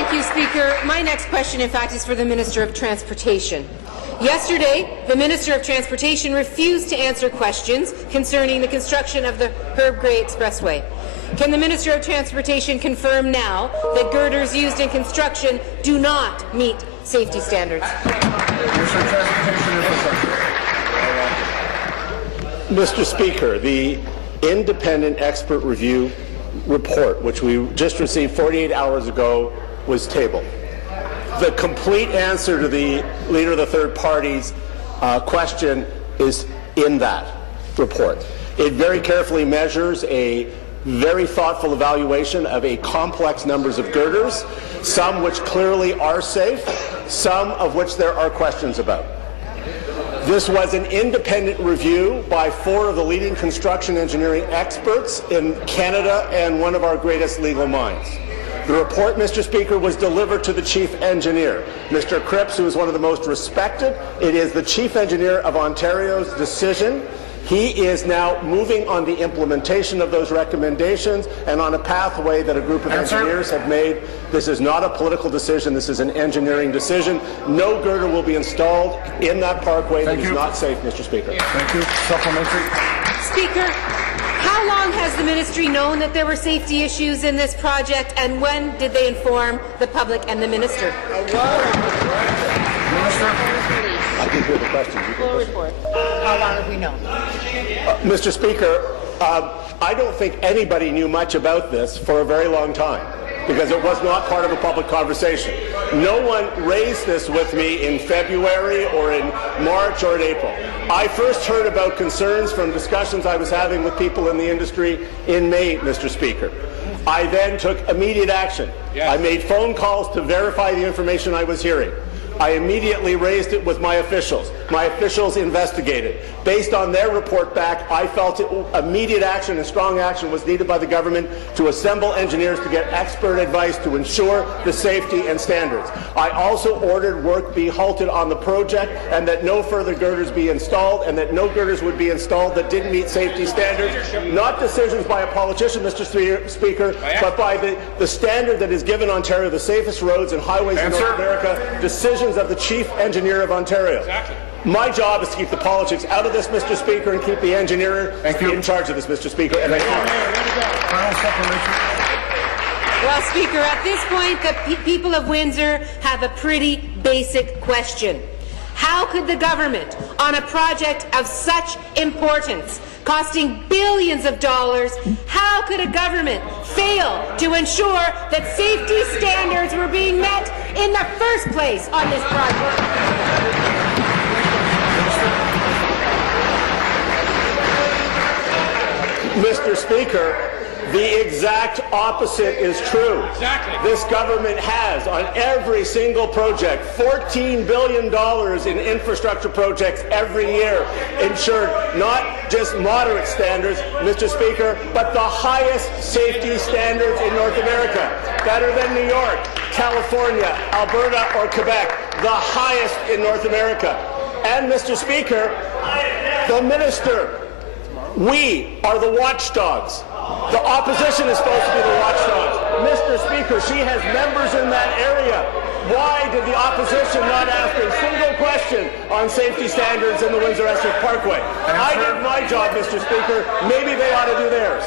Thank you, Speaker. My next question, in fact, is for the Minister of Transportation. Yesterday, the Minister of Transportation refused to answer questions concerning the construction of the Herb Gray Expressway. Can the Minister of Transportation confirm now that girders used in construction do not meet safety standards? Mr. Speaker, the independent expert review report, which we just received 48 hours ago, was tabled. The complete answer to the Leader of the Third Party's question is in that report. It very carefully measures a very thoughtful evaluation of a complex numbers of girders, some which clearly are safe, some of which there are questions about. This was an independent review by 4 of the leading construction engineering experts in Canada and one of our greatest legal minds. The report, Mr. Speaker, was delivered to the Chief Engineer, Mr. Cripps, who is one of the most respected. It is the Chief Engineer of Ontario's decision. He is now moving on the implementation of those recommendations and on a pathway that a group of engineers have made. This is not a political decision. This is an engineering decision. No girder will be installed in that parkway that is not safe, Mr. Speaker. Thank you. Supplementary. Speaker, how long has the ministry known that there were safety issues in this project, and when did they inform the public and the minister? Minister. I can hear the question. Full report. How long have we known? Mr. Speaker, I don't think anybody knew much about this for a very long time, because it was not part of a public conversation. No one raised this with me in February or in March or in April. I first heard about concerns from discussions I was having with people in the industry in May, Mr. Speaker. I then took immediate action. Yes. I made phone calls to verify the information I was hearing. I immediately raised it with my officials. My officials investigated. Based on their report back, I felt immediate action and strong action was needed by the government to assemble engineers to get expert advice to ensure the safety and standards. I also ordered work be halted on the project and that no further girders be installed, and that no girders would be installed that didn't meet safety standards. Not decisions by a politician, Mr. Speaker, but by the standard that has given Ontario the safest roads and highways in North America, decisions of the Chief Engineer of Ontario. Exactly. My job is to keep the politics out of this, Mr. Speaker, and keep the engineer in charge of this, Mr. Speaker. And Well, Speaker, at this point, the people of Windsor have a pretty basic question. How could the government, on a project of such importance, costing billions of dollars, how could a government fail to ensure that safety standards were being met in the first place on this project? Mr. Speaker, the exact opposite is true. Exactly. This government has, on every single project, $14 billion in infrastructure projects every year, ensured not just moderate standards, Mr. Speaker, but the highest safety standards in North America. Better than New York, California, Alberta, or Quebec. The highest in North America. And, Mr. Speaker, the minister, we are the watchdogs. The opposition is supposed to be the watchdogs. Mr. Speaker, she has members in that area. Why did the opposition not ask a single question on safety standards in the Windsor-Essex Parkway? I did my job, Mr. Speaker. Maybe they ought to do theirs.